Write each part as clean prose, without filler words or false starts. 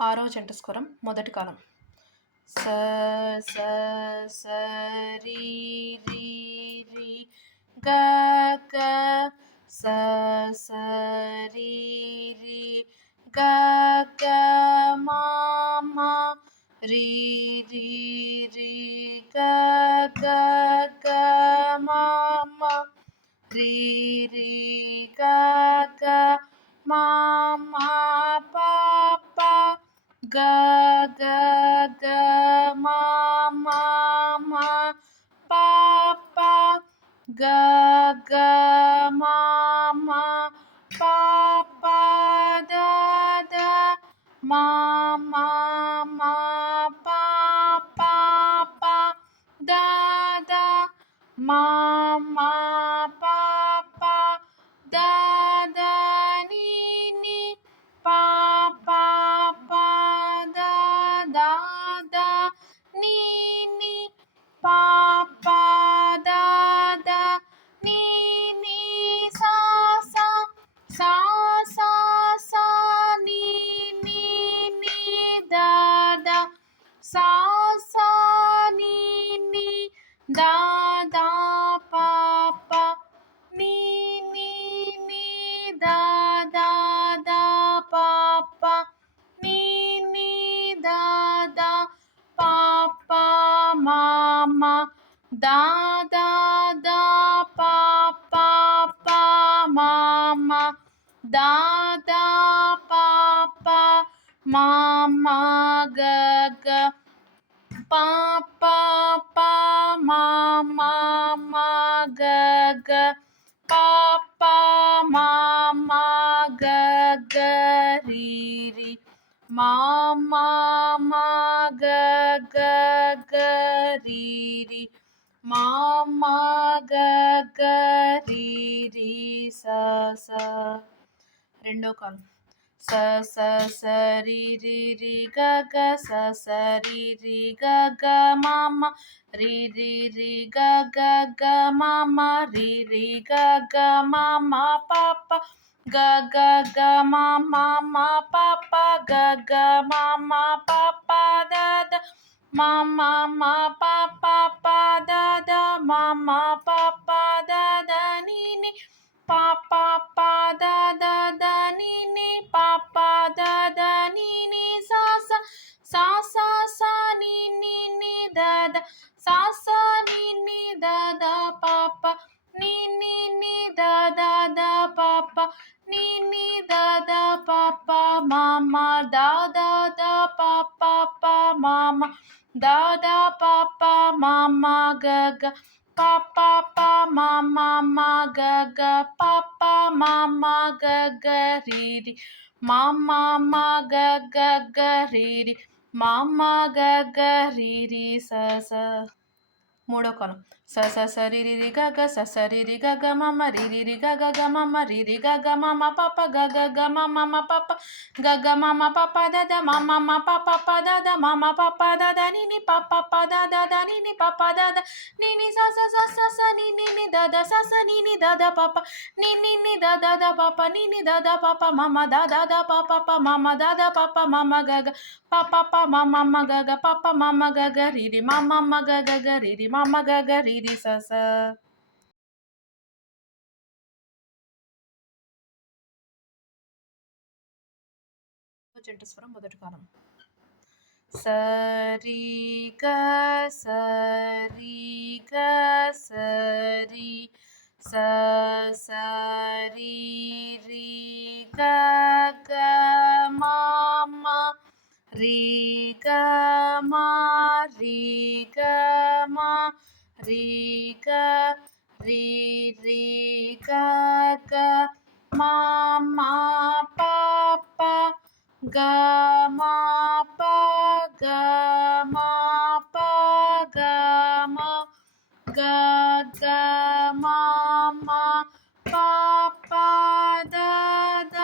ఆరవ జంట స్వరం మొదటి కాలం. స స స రి రి రి గ గ స స రి రి గ గ మా మా రి రి రి గ గ గ మా మా రి రి గ గ మా మా పా పా గ గ గ మా మా మా పా పా గ గ మా మా పా పా ద ద మా మా మా పా పా పా ద ద మా మా పా పా ద ద ని ని పా పా పా ద ద ద ని ని పా పా ద ద ని ని సా సా సా సా సా ని ని ని ద ద సా సా ని ని ద ద పా పా ని ని ని ద ద ద పా పా ని ని ద ద పా పా మా మా ద ద ద పా పా పా మా మా ద ద పా పా మా మా గ గ పా పా పా మా మా మా గ గ పా పా మా మా గ గ రి రి మా మా మా గ గ గ రి రి మా మా గ గ రి రి స స. రెండో కాలం. స స స రి రి రి గ గ స స రి రి గ గ మా మా రి రి రి గ గ గ మా మా రి రి గ గ మా మా పా పా గ గ గ మా మా మా పా పా గ గ మా మా పా పా ద ద మా మా మా పా పా పా ద ద మా మా పా పా ద ద ని ని పా పా పా ద ద ద ని ని పా పా ద ద ని ని సా సా సా సా సా ని ని ని ద ద సా సా ని ని ద ద పా పా ని ని ని ద ద ద పా పా ని ని ద ద పా పా మా మా ద ద ద పా పా పా మా మా ద ద పా పా మా మా గ గ పా పా పా మా మా మా గ గ పా పా మా మా గ గ రి రి మా మా మా గ గ గ రి రి మా మా గ గ రి రి స స. మూడో కాలం. స స స రి రి రి గ గ స స రి రి గ గ మ మ రి రి రి గ గ గ మ మ రి రి గ గ మ మ ప ప గ గ గ మ మ మ ప ప గ గ మ మ ప ప ద ద మ మ మ ప ప ప ద ద మ మ ప ప ద ద ని ని ప ప ప ద ద ద ని ని ప ప ద ద ని ని స స స స స ని ని ని ద ద స స ని ని ద ద ప ప ని ని ని ద ద ద ప ప ని ని ద ద ప ప మ మ ద ద ద ప ప ప మ మ ద ద ప ప మ మ గ గ ప ప ప మ మ మ గ గ ప ప మ మ గ గ రి రి ಮ ಮ ಮ ಗ ಗ ಗ ರಿ ರಿ ಮ ಮ ಗ ಗ ರಿ ರಿ ಸ ಸ. జంట స్వరం మొదటి కాలం. స రి గ స రి గ స రి స స రి రి గ గ మా మా రి గ మా రి గ మా రి గ రి రి గ గ మా మా పా పా గ మా పా గ మా పా గ మా గ గ మా మా పా పా ద ద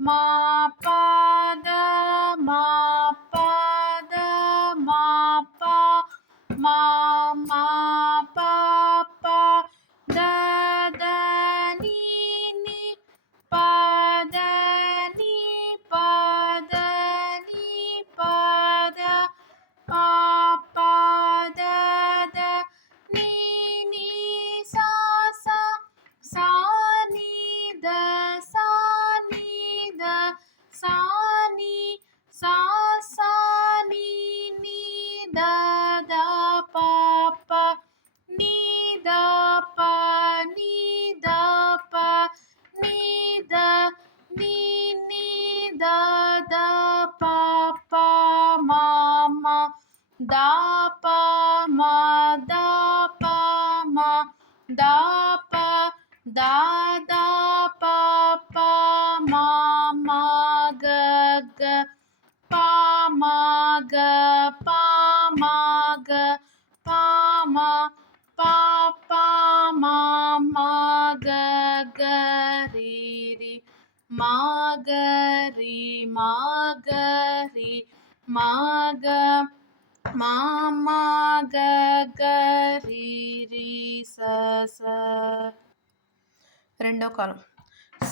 మా పా ద మా పా ద మా పా మా మా పా పా ద ద ని ని పా ద ని పా ద ని da pa ma da pa ma da pa da da pa pa ma ma ga ga pa ma ga pa ma ga pa ma pa pa ma ma ga ga ri ri ma ga ri ma ga ri ma ga మా మా గ గ రి రి స స. రెండో కాలం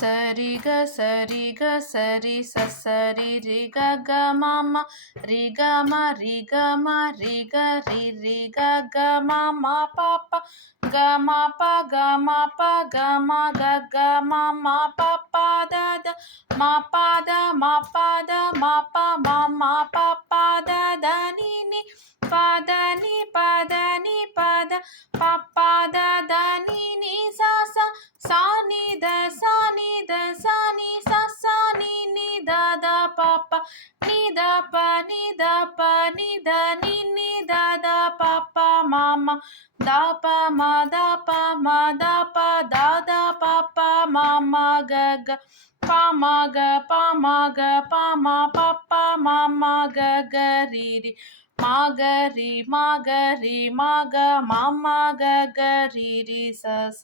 సరి గ సరి గ సరి స సరి రి గ గ మ మ రి గ మ రి గ మ రి గ రి రి గ గ మ మ ప ప గ మ ప గ మ ప గ మ గ గ మ మ ప ప ద ద మ ప ద మ ప ద మ ప మ మ ప ప ద ద ని ని ప ద ని ప ద ని ప ద ప ప ద ద ని ని స స సా ని ద సా ని ద సా ని స సా ని ని ద ద ప ప ని ద ప ని ద ప ని ద ని ని ద ద ప ప మ మ ద ప మ ద ప మ ద ప ద ద ప ప మ మ గ గ ప మ గ ప మ గ ప మ ప ప మ మ గ గ రి రి మా గ రి మా గ రి మా గ మా మ గ గ రి రి స స.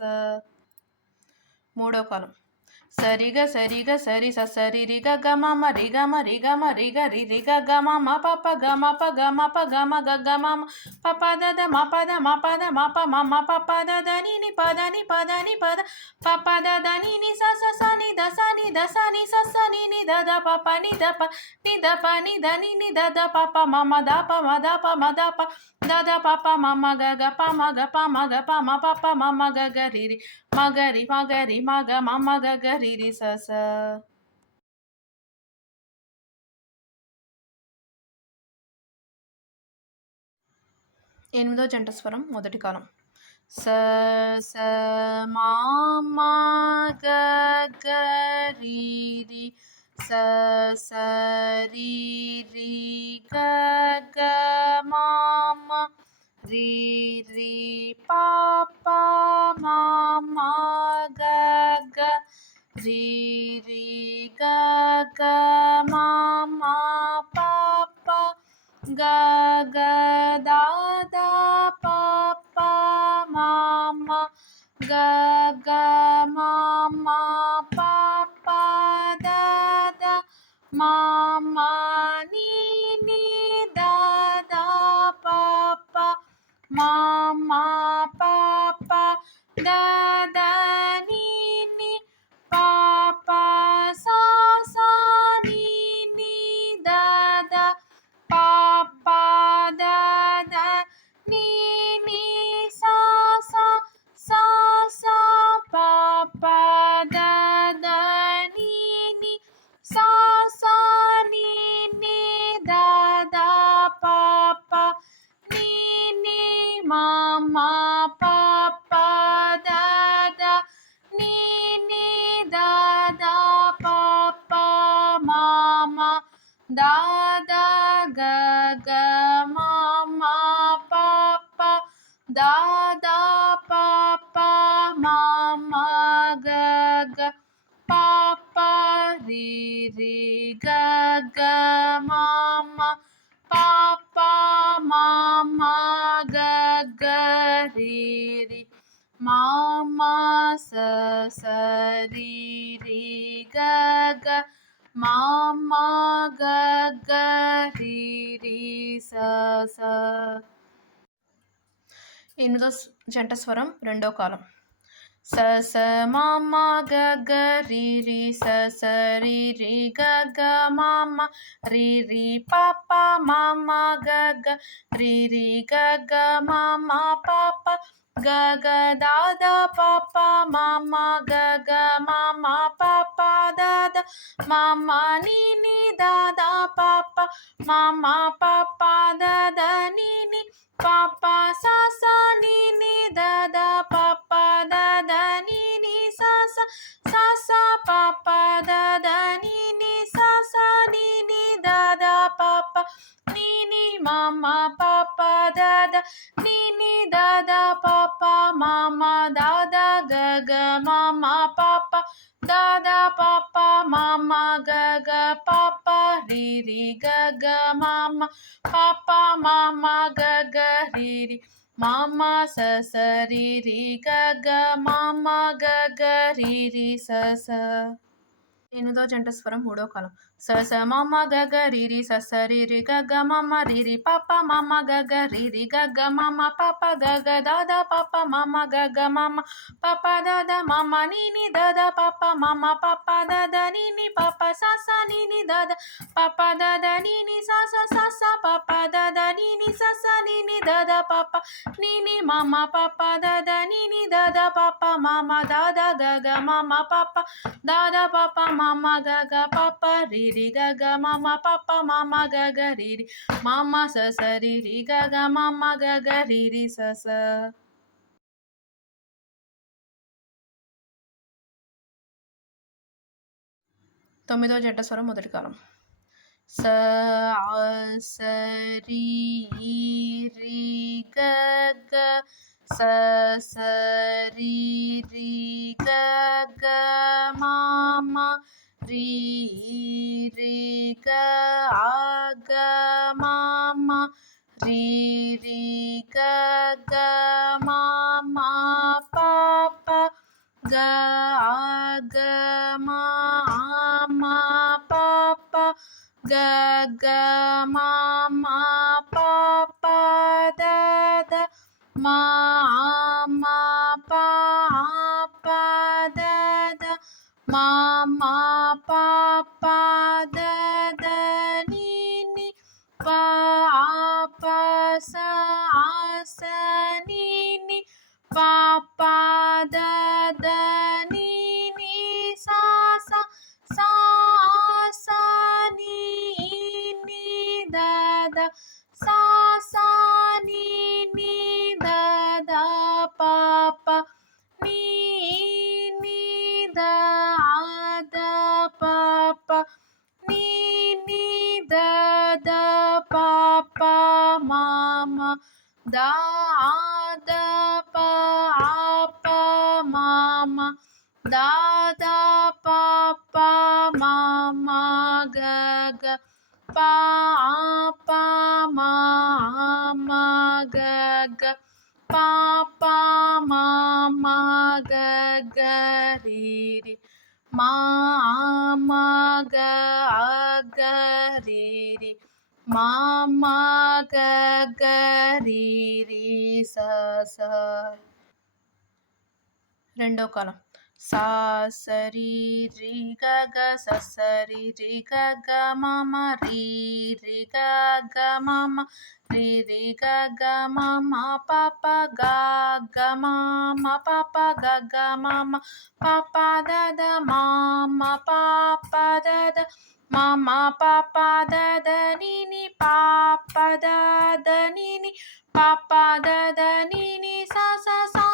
మూడో కాలం సరిగ సరిగ సరి స సరి రి గ గ మ మ రి గ మ రి గ మ రి గ రి రి గ గ మ మ ప ప గ మ ప గ మ ప గ మ గ గ మ మ ప ప ద ద మ ప ద మ ప ద మ ప మ మ ప ప ద ద ని ని ప ద ని ప ద ని ప ద ప ప ద ద ని ని స స స ని ద స ని ద స ని స స ని ని ద ద ప ప ని ద ప ని ద ప ని ద ని ని ద ద ప ప మ మ ద ప మ ద ప మ ద ప ద ద ప ప మ మ గ గ ప మ గ ప మ గ ప మ ప ప మ మ గ గ రి రి మ గ రి మ గ రి మ గ మ మ గ గ రి రి స స. ఎనిమిదో జంట స్వరం మొదటి కాలం స స మా మా గ గ రి రి స స రి రి గ గ మా మ రి రి ప ప మా మా గ గ రి రి గ గ మా మా ప ప గ గ దా దా ప ప మా మ గ గ మా మా ప ప ద ద మా మా ని ని ద ద ప ప మా మా ప ప ద ద ని ని ప ప సా సా ని ని ద ద ప ప ద ద ని ని సా సా సా సా ప ప ద ద ని ని సా సా ని ని ద ద ప ప ని ని మా మా ప ప ద ద ని ని ద ద ప ప మా మా దా దా గ గ మా మా ప ప దా దా ప ప మా మా గ గ ప ప రి రి గ గ మా మా ప ప మా మా గ గ రి రి మా మా స స రి రి గ గ మా మా గ గ రి రి స స. ఎనిమిదో జంట స్వరం రెండో కాలం స స మా మా గ గ రి రి స స రి రి గ గ మా మా రి రి ప ప మా మా గ గ రి రి గ గ మా మా ప ప గ గ దా ద ప ప మా మా గ గ మా మా ప ప ద ద మా మా ని ని ద ద ప ప మా మా ప ప ద ద ని ని ప ప సా సా ని ని ద ద ప ప ద ద ని ని సా సా సా సా ప ప ద ద ని ని సా సా ని ని ద ద ప ప ని ని మా మా ప mama da da ga ga mama papa da da papa mama ga ga papa ri ri ga ga mama papa mama ga ga ri ri mama sa sa ri ri ga ga mama ga ga ri రి sa sa. ఎనిమిదో జంట స్వరం మూడో కాలం స స మమ గ గ రి రి స స రి రి గ గ మమ రి రి పాప మమ గ గ రి రి గ గ మమ పాప గ గ ద ద పాప మమ గ గ మమ పాప ద ద మమ ని ని ద ద పాప మమ పాప ద ద ని ని పాప స స ని ని ద ద పాప ద ద ని ని స స స స పాప ద ద ని ని స స ని ని ద ద పాప ని ని మమ పాప ద ద ని ని ద ద పాప మమ ద ద గ గ మమ పాప ద ద పాప mama gaga papa riri gaga mama papa mama gaga riri mama sa sa riri gaga mama gaga riri sa sa. తొమ్మిదో జంట స్వరం మొదటి కాలం స స రి రి గ గ స స రి రి గ గ మామ రి రి గ ఆ గ మామ రి రి గ గ మామ పాప గ ఆ గ మా పాప గ గ మా పాప ద ద మా పాప ద ద మా పాప ద ద ని ని పాప స స ని ని పాప ద ద ని ని సా సా సా సా ని ని ద ద సా సా ని ని ద ద పాప ని ని ద ద పాప ని ని ద ద పాప మామ దా ద పాప మామ దా ద పాప మామ గ గ పాప మామ గ గ పాప మామ గ గ రి రి మామ గ గ రి రి మామ గ గ రి రి స స. రెండో కాలం సా సరి రి గ గ స సరి రి గ గ మమ రి రి గ గ మమ రి రి గ గ మమ పాప గ గ మమ పాప గ గ మమ పాప ద ద మమ పాప ద ద మమ పాప ద ద ని ని పాప ద ద ని ని పాప ద ద ని ని స స సా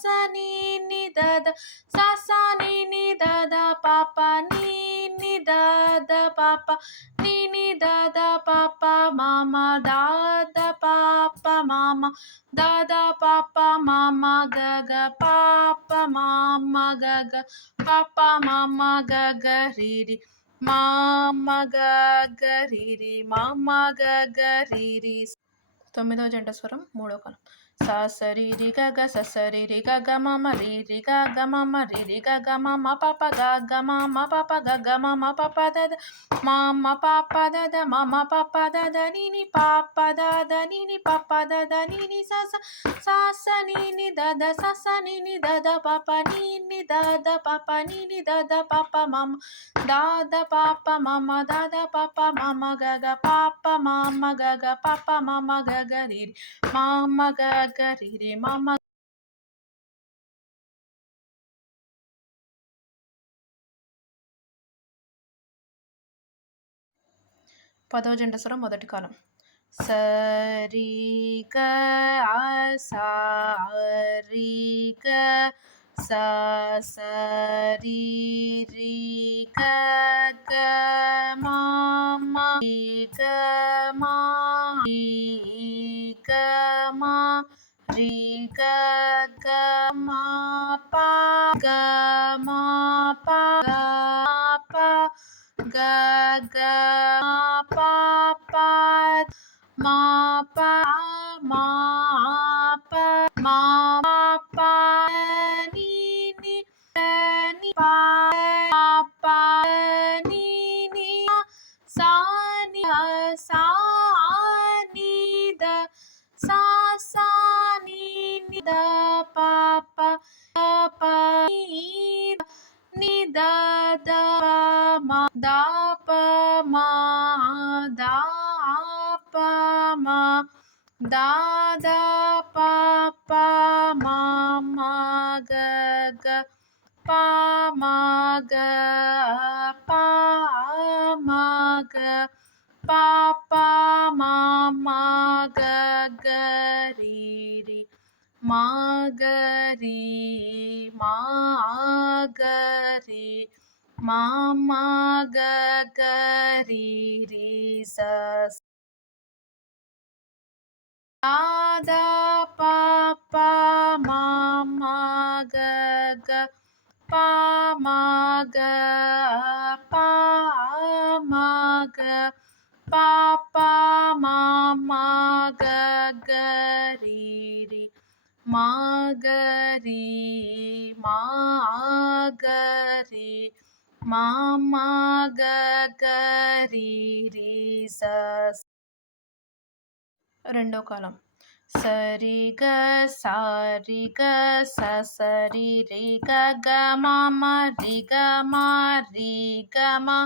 స ని ని ద ద స స ని ని ద ద పాప ని ని ద ద పాప ని ని ద ద పాప మమ ద ద పాప మమ ద ద పాప మమ గ గ పాప మమ గ గ పాప మమ గ గ రి రి మమ గ గ రి రి మమ గ గ రి రి. తొమ్మిదో జంట స్వరం మూడో కాలం సా సరి రి గ గ స సరి రి గ గ మమ రి రి గ గ మమ రి రి గ గ మమ పాప గ గ మమ పాప గ గ మమ పాప ద ద మమ పాప ద ద మమ పాప ద ద ని ని పాప ద ద ని ని పాప ద ద ని ని స స సా స ని ని ద ద స స ని ని ద ద పాప ని ని ద ద పాప ని ని ద ద పాప మమ ద ద పాప మమ ద ద పాప మమ గ గ పాప మమ గ గ పాప మమ గ గ రి రి మమ గ గ రి రి మమ. పదవ జంట స్వరం మొదటి కాలం సరి గ ఆ సా రి గ సా సరి రి గ గ మమ రి గ మా రి గ మా రి గ గ మా పా గ మా పా గ పా గ గ పా పా మా పా మా పా మా పా ని ని ని పా పా ని ని సా ని సా ని ద సా సా ని ని ద పా పా పా ని ద ద మా దా ప మా దా ప మా దా దా ప ప మా మా గ గ పా మా గ పా మా గ పా పా మా మా గ గ రి రి మా గ రి మా గ రి మా మా గ గ రి రి స దా పా పా మా మా గ గ పా మా గ పా మా గ పా పా మా మా గ గ రి రి మా గ రి మా గ రి మా మా గ గ రి రి స రెండో కాలం సరి గ సారి గ స సరి రి గ గ మా మ రి గ మా రి గ మా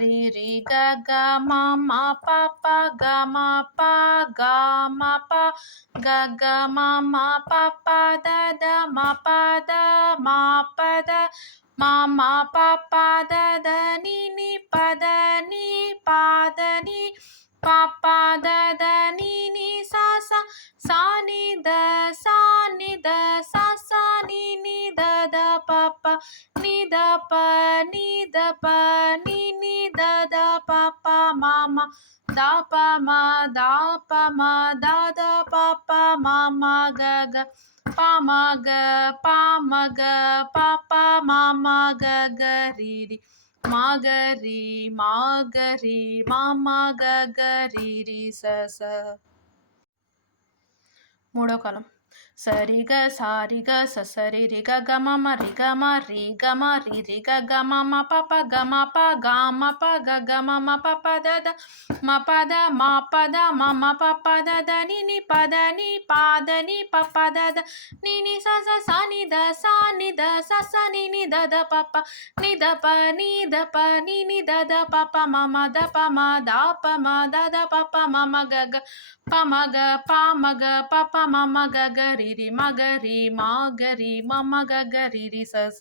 రి రి గ గ మా మ ప ప గ మా ప గ మా ప గ గ మా మ ప ప ద ద మా ప ద మా ప ద మా మ ప ప ద ద ని ని ప ద ని ప ద ని ప ప ద ద ని ని సా సా సా ని ద సా ని ద సా సా ని ని ద ద ప ప ని ద ప ని ద ప ని ని ద ద ప ప మా మ దా ప మ దా ప మ దా ద ప ప మా మ గ గ ప మ గ ప మ గ ప ప మా మ గ గ రి రి మా గ రి మా గ రి మా మ గ గ రి రి స స మూడో కాలం సరి గ సారి గ స సరి రి గ గ మ మ రి గ మ రి గ మ రి రి గ గ మ మ ప ప గ మ ప గ మ ప గ గ మ మ ప ప ద ద మ ప ద మ ప ద మ మ ప ప ద ద ని ని ప ద ని ప ద ని ప ప ద ద ని ని స స స ని ద సా ని ద స స ని ని ద ద ప ప ని ద ప ని ద ప ని ని ద ద ప ప మ మ ద ప మ దా ప మ ద ద ప ప మ మ గ గ ప మ గ ప మ గ ప ప మ మ గ గ రి రి మ గ రి మా గ రి మ మ గ గ రి రి స స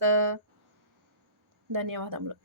ధన్యవాదములు.